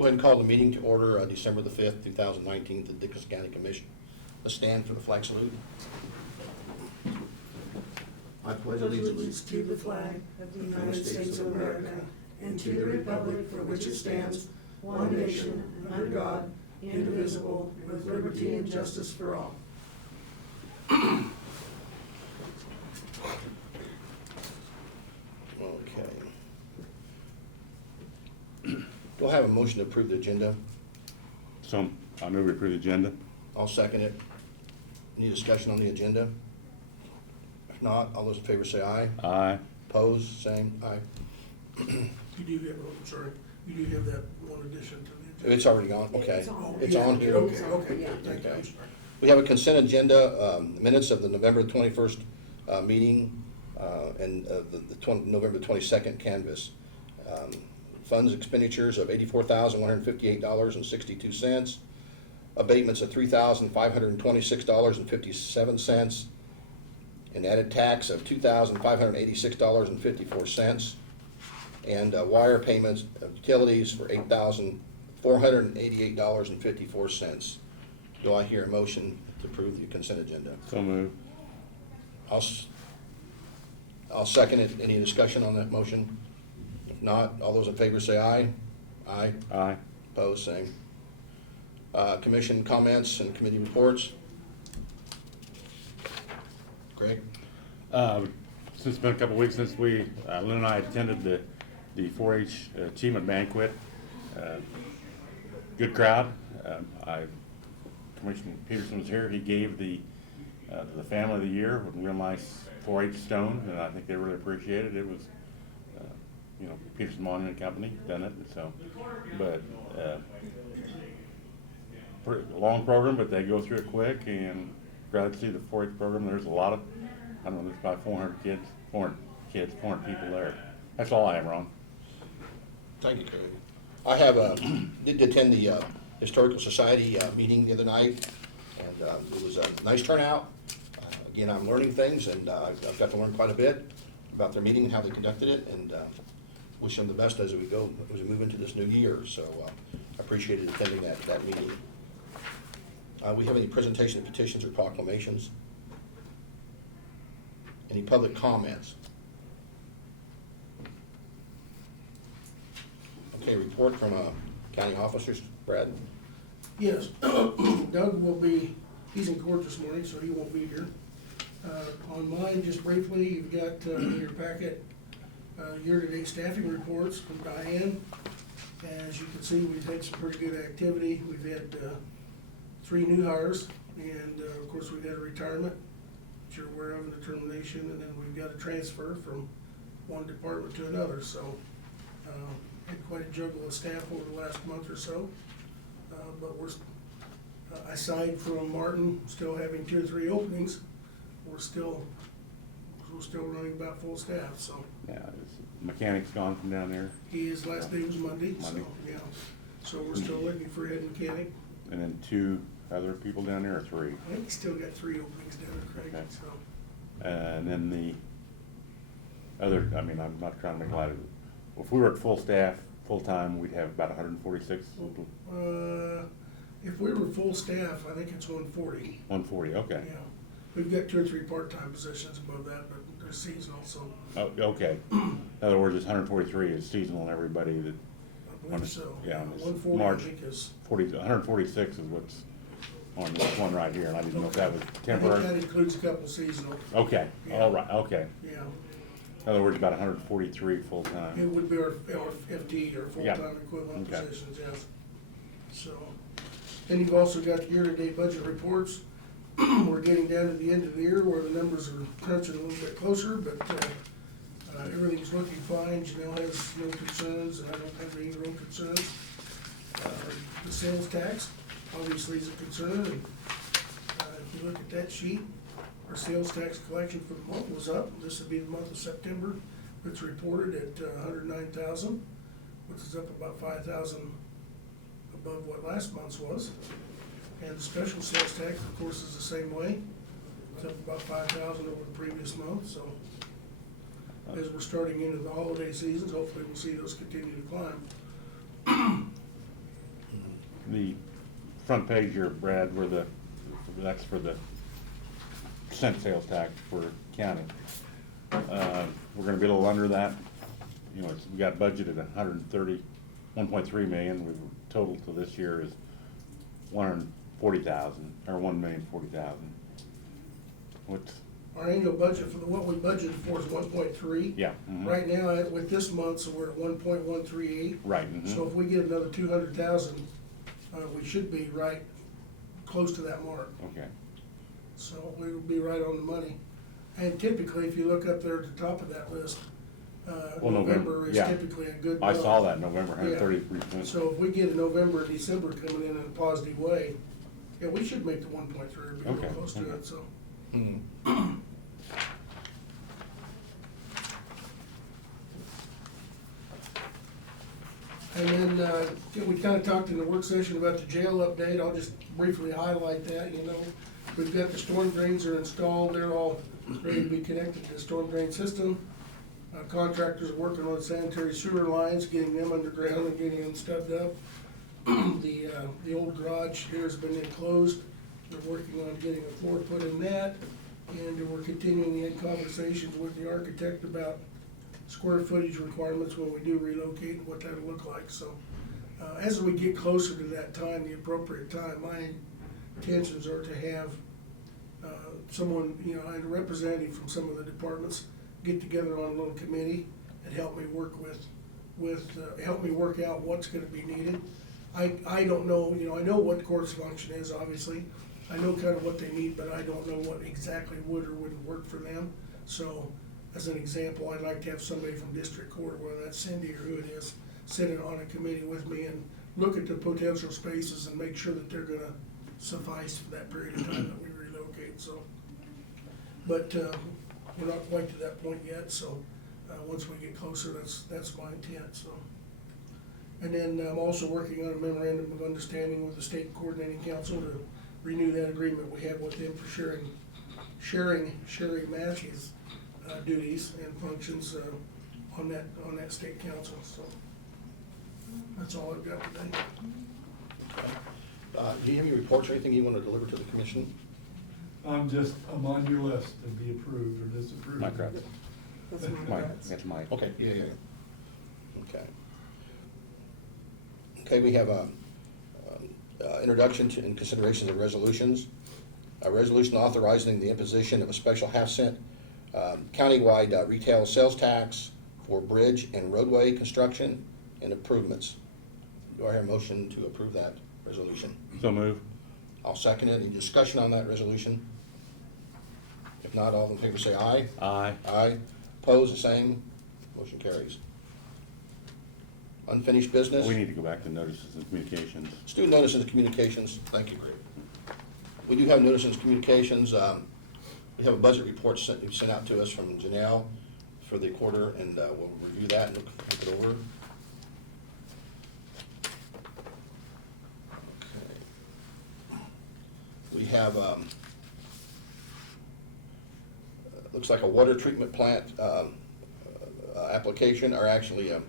Go ahead and call the meeting to order, December the 5th, 2019, the Dickinson County Commission. Let's stand for the flag salute. I pledge allegiance to the flag of the United States of America and to the republic for which it stands, one nation, under God, indivisible, with liberty and justice for all. Okay. Do I have a motion to approve the agenda? So I move we approve the agenda. I'll second it. Any discussion on the agenda? If not, all those in favor say aye. Aye. Opposed, same, aye. You do have, I'm sorry, you do have that one addition to the agenda. It's already gone, okay. It's on. It's on here. Okay, okay, Yeah. thank you, I'm Okay. sorry. We have a consent agenda, minutes of the November 21st meeting and November 22nd canvass. Funds expenditures of $84,158.62. Abatements of $3,526.57. An added tax of $2,586.54. And wire payments of utilities for $8,488.54. Do I hear a motion to approve the consent agenda? So move. I'll second it. Any discussion on that motion? If not, all those in favor say aye. Aye. Aye. Opposed, same. Commission comments and committee reports. Greg? Since it's been a couple weeks since Lynn and I attended the 4-H achievement banquet. Good crowd. Commissioner Peterson was here. He gave the family of the year a real nice 4-H stone, and I think they really appreciated it. It was, Peterson Monument Company done it, so, but pretty long program, but they go through it quick, and glad to see the 4-H program. There's a lot of, I don't know, there's about 400 people there. That's all I have, Ron. Thank you, Craig. I have did attend the Historical Society meeting the other night, and it was a nice turnout. Again, I'm learning things, and I've got to learn quite a bit about their meeting and how they conducted it, and wish them the best as we go, as we move into this new year. So I appreciated attending that meeting. We have any presentation of petitions or proclamations? Any public comments? Okay, report from county officers. Brad? Yes, Doug will be, he's in court this morning, so he won't be here. On mine, just briefly, you've got in your packet year-to-date staffing reports from Diane. As you can see, we've had some pretty good activity. We've had 3 new hires, and of course, we've had a retirement that you're aware of, and a termination, and then we've got a transfer from one department to another. So had quite a juggle of staff over the last month or so. But we're, aside from Martin still having 2 or 3 openings, we're still running about full staff, so. Yeah, mechanic's gone from down there, His last day was Monday, so, Monday. yeah. So we're still looking for a head mechanic. and then 2 other people down there, or 3? I think he's still got 3 openings down there, Craig, Okay. so. And then the other, I mean, I'm not trying to make a lot of it. If we were at full staff, full-time, we'd have about 146, If we were full staff, I think it's 140. 140, okay. Yeah. We've got 2 or 3 part-time positions above that, but they're seasonal, so Oh, okay. In other words, it's 143 is seasonal and everybody that, I believe so. Yeah, on this 140, March. I think is. 146 is what's on this one right here, and I didn't know if that was I think temporary. that includes a couple seasonal, Okay, Yeah. all right, okay. yeah. In other words, about 143 It full-time. would be our FT or Yeah. full-time equivalent Okay. positions, yes. So, then you've also got the year-to-date budget reports. We're getting down to the end of the year where the numbers are crunching a little bit closer, but everything's looking fine. Janelle has no concerns, and I don't have any real concerns. The sales tax obviously is a concern, and if you look at that sheet, our sales tax collection for the month was up. This would be the month of September. It's reported at $109,000, which is up about $5,000 above what last month's was. And the special sales tax, of course, is the same way. It's up about $5,000 over the previous month, so as we're starting into the holiday seasons, hopefully we'll see those continue to climb. the front page here, Brad, where that's for the percent sales tax for county. We're gonna be a little under that. You know, we got budgeted 1.3 million. Total to this year is 140,000, or 1,040,000. What's, Our annual budget for what we budgeted for is 1.3. yeah. Mhm. Right now, with this month, so we're at 1.138. Right. Mhm. So if we get another 200,000, we should be right close to that mark. Okay. So we will be right on the money. And typically, if you look up there at the top of that list, Well, November is yeah. typically a good I month. saw that, November, Yeah. 133%. So if we get a November, December coming in a positive way, yeah, we should make the 1.3 or be real Okay, close to okay. it, so. Mhm. And then, we kinda talked in the work session about the jail update, I'll just briefly highlight that, you know. We've got the storm drains are installed, they're all ready to be connected to the storm drain system. Contractors are working on sanitary sewer lines, getting them underground and getting them stubbed up. The old garage here has been enclosed, they're working on getting a floor put in that. And we're continuing in conversations with the architect about square footage requirements when we do relocate and what that'll look like, so. As we get closer to that time, the appropriate time, my intentions are to have, someone, you know, a representative from some of the departments get together on a little committee and help me work help me work out what's gonna be needed. I don't know, you know, I know what the court's function is, obviously. I know kind of what they need, but I don't know what exactly would or wouldn't work for them. So, as an example, I'd like to have somebody from district court, whether that's Cindy or who it is, sit in on a committee with me and look at the potential spaces and make sure that they're gonna suffice for that period of time that we relocate, so. But, we're not quite to that point yet, so, once we get closer, that's my intent, so. And then I'm also working on a memorandum of understanding with the state coordinating council to renew that agreement we have with them for sharing Sherry Matthews' duties and functions, on that state council, so. That's all I've got today. Do you have any reports or anything you want to deliver to the commission? I'm on your list to be approved or disapproved. Mike Rutz. That's my Mike, thoughts. that's Mike. Okay, yeah. Okay. Okay, we have a introduction to and considerations of resolutions. A resolution authorizing the imposition of a special half-cent countywide retail sales tax for bridge and roadway construction and improvements. Do I hear a motion to approve that resolution? So move. I'll second it. Any discussion on that resolution? If not, all in favor say aye. Aye. Aye. Opposed, the same. Motion carries. Unfinished business? We need to go back to notices and communications. Student notices and communications. Thank you, Greg. We do have notices and communications. We have a budget report sent out to us from Janelle for the quarter, and we'll review that and look it over. Okay. We have, looks like a water treatment plant application, or actually a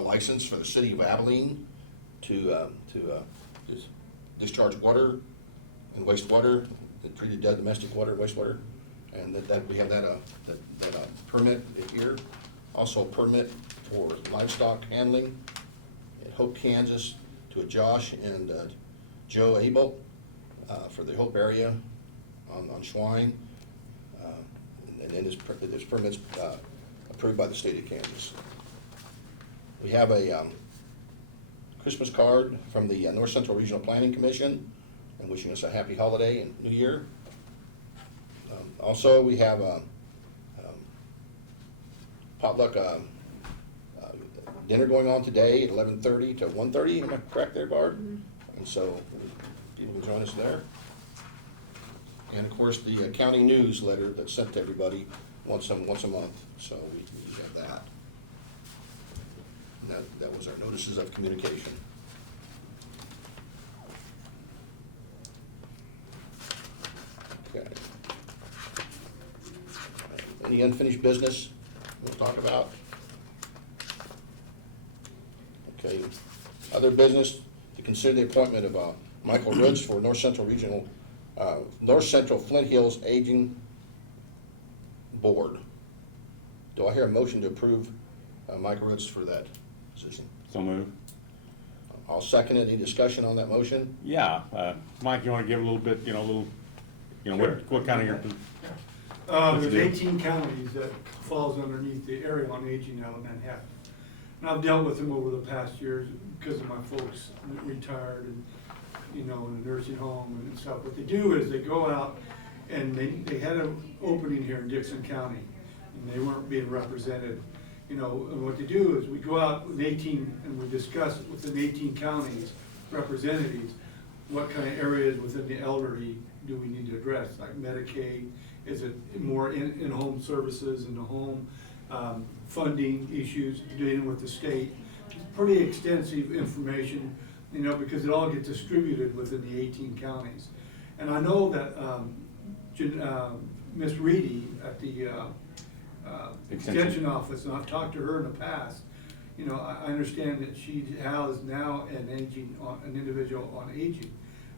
license for the city of Abilene to discharge water and wastewater, treated domestic water and wastewater. And that we have that permit here. Also a permit for livestock handling in Hope, Kansas, to a Josh and Joe Abel for the Hope area on swine. And this permit's approved by the state of Kansas. We have a Christmas card from the North Central Regional Planning Commission and wishing us a happy holiday and New Year. Also, we have a potluck dinner going on today at 11:30 to 1:30. Am I correct there, Barb? And so people can join us there. And of course, the county newsletter that's sent to everybody once a month. So we have that. And that was our notices of communication. Okay. Any unfinished business we'll talk about? Other business, to consider the appointment of Michael Roots for North Central Flint Hills Aging Board. Do I hear a motion to approve Michael Roots for that position? So move. I'll second it. Any discussion on that motion? Yeah, Mike, you wanna give a little bit, what kind of your, What's the There's deal? 18 counties that falls underneath the area on aging out of Manhattan. And I've dealt with them over the past years because of my folks retired and, in the nursing home and stuff. What they do is they go out and they had an opening here in Dixon County and they weren't being represented. And what they do is we go out with 18 and we discuss within 18 counties, representatives, what kind of areas within the elderly do we need to address, like Medicaid, is it more in-home services in the home, funding issues, dealing with the state. It's pretty extensive information, because it all gets distributed within the 18 counties. And I know that Ms. Reedy at the Extension Office, and I've talked to her in the past, I understand that she has now an individual on aging.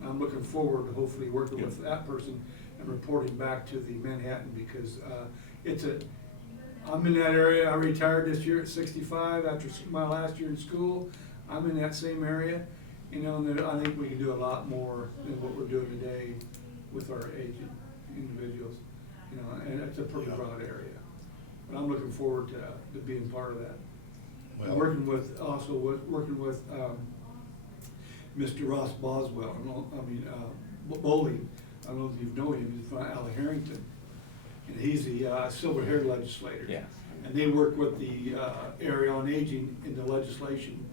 And I'm looking forward to hopefully working with that person and reporting back to the Manhattan, because I'm in that area. I retired this year at 65 after my last year in school. I'm in that same area, and I think we can do a lot more than what we're doing today with our aging individuals, and it's a pretty broad area. But I'm looking forward to being part of that. Well- Working with Mr. Ross Boswell, Bowling. I don't know if you know him, he's from Al Harrington. And he's the silver-haired legislator. Yeah. And they work with the area on aging in the legislation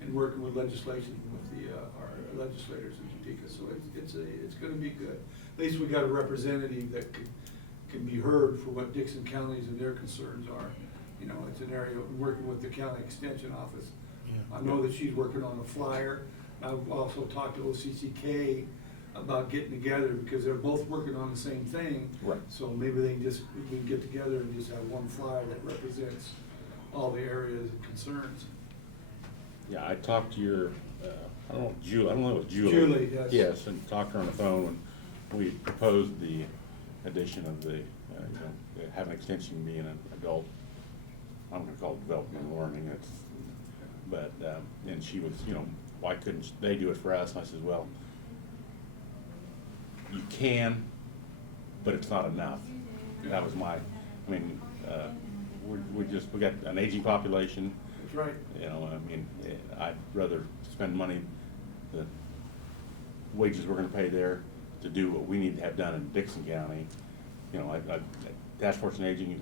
and working with legislation with our legislators in Topeka. So it's gonna be good. At least we got a representative that can be heard for what Dixon counties and their concerns are. It's an area, working with the county extension office. Yeah. I know that she's working on a flyer. I've also talked to OCCK about getting together, because they're both working on the same thing. Right. So maybe we can get together and just have one flyer that represents all the areas and concerns. yeah, I talked to your, I don't know if it was Julie. Julie, yes. Yes, and talked to her on the phone when we proposed the addition of have an extension being an adult, I'm gonna call it developmental learning, and she was, why couldn't they do it for us? And I said, well, you can, but it's not enough. That was we got an aging population, That's right. I'd rather spend money, the wages we're gonna pay there to do what we need to have done in Dixon County. Task Force on Aging,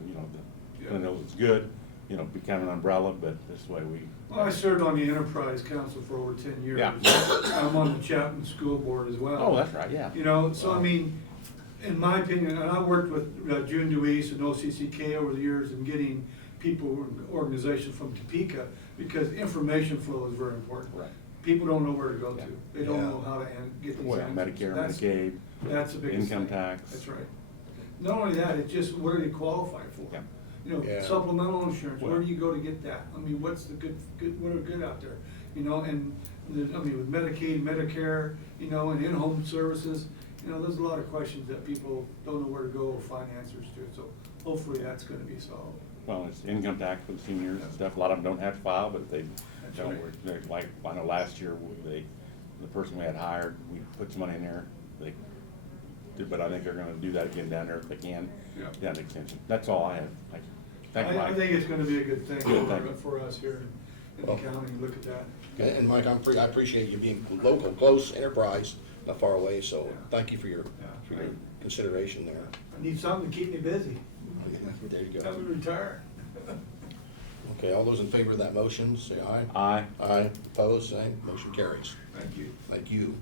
Flint Hills is good, be kind of an umbrella, but this way Well, I served on the Enterprise Council for over 10 years. Yeah. I'm on the Chapman School Board as well. Oh, that's right, yeah. So in my opinion, and I worked with June Deweese and OCCK over the years in getting people, organizations from Topeka, because information flow is very important. Right. People don't know where to go to. Yeah. They don't Yeah. know how to get these Well, answers. Medicare, That's- Medicaid, That's the biggest thing. income tax. That's right. Not only that, it's just, what do they qualify for? Yeah. Yeah. Supplemental insurance, where Well- do you go to get that? What's the good, what are good out there? And, with Medicaid, Medicare, and in-home services, there's a lot of questions that people don't know where to go or find answers to, so hopefully that's gonna be solved. Well, it's income tax for the seniors and stuff. A lot of them don't have to file, but if they That's don't, right. like, I know last year, the person we had hired, we put some money in there, but I think they're gonna do that again down there if they can, Yeah. down the extension. That's all I have. Thank you, I Mike. think it's gonna be a good thing Yeah, thank you. for us here in the Well- county, look at that. And Mike, I appreciate you being local, close, enterprise, not far away, so thank you for your consideration there. I need something to keep me busy. There you Haven't go. retired. Okay, all those in favor of that motion, say aye. Aye. Aye, opposed, same, motion carries. Thank you. Thank you.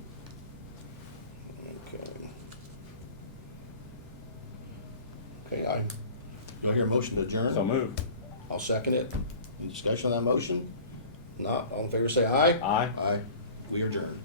Okay, do I hear a motion to adjourn? So moved. I'll second it. Any discussion on that motion? Not, all in favor say aye. Aye. Aye, we adjourn.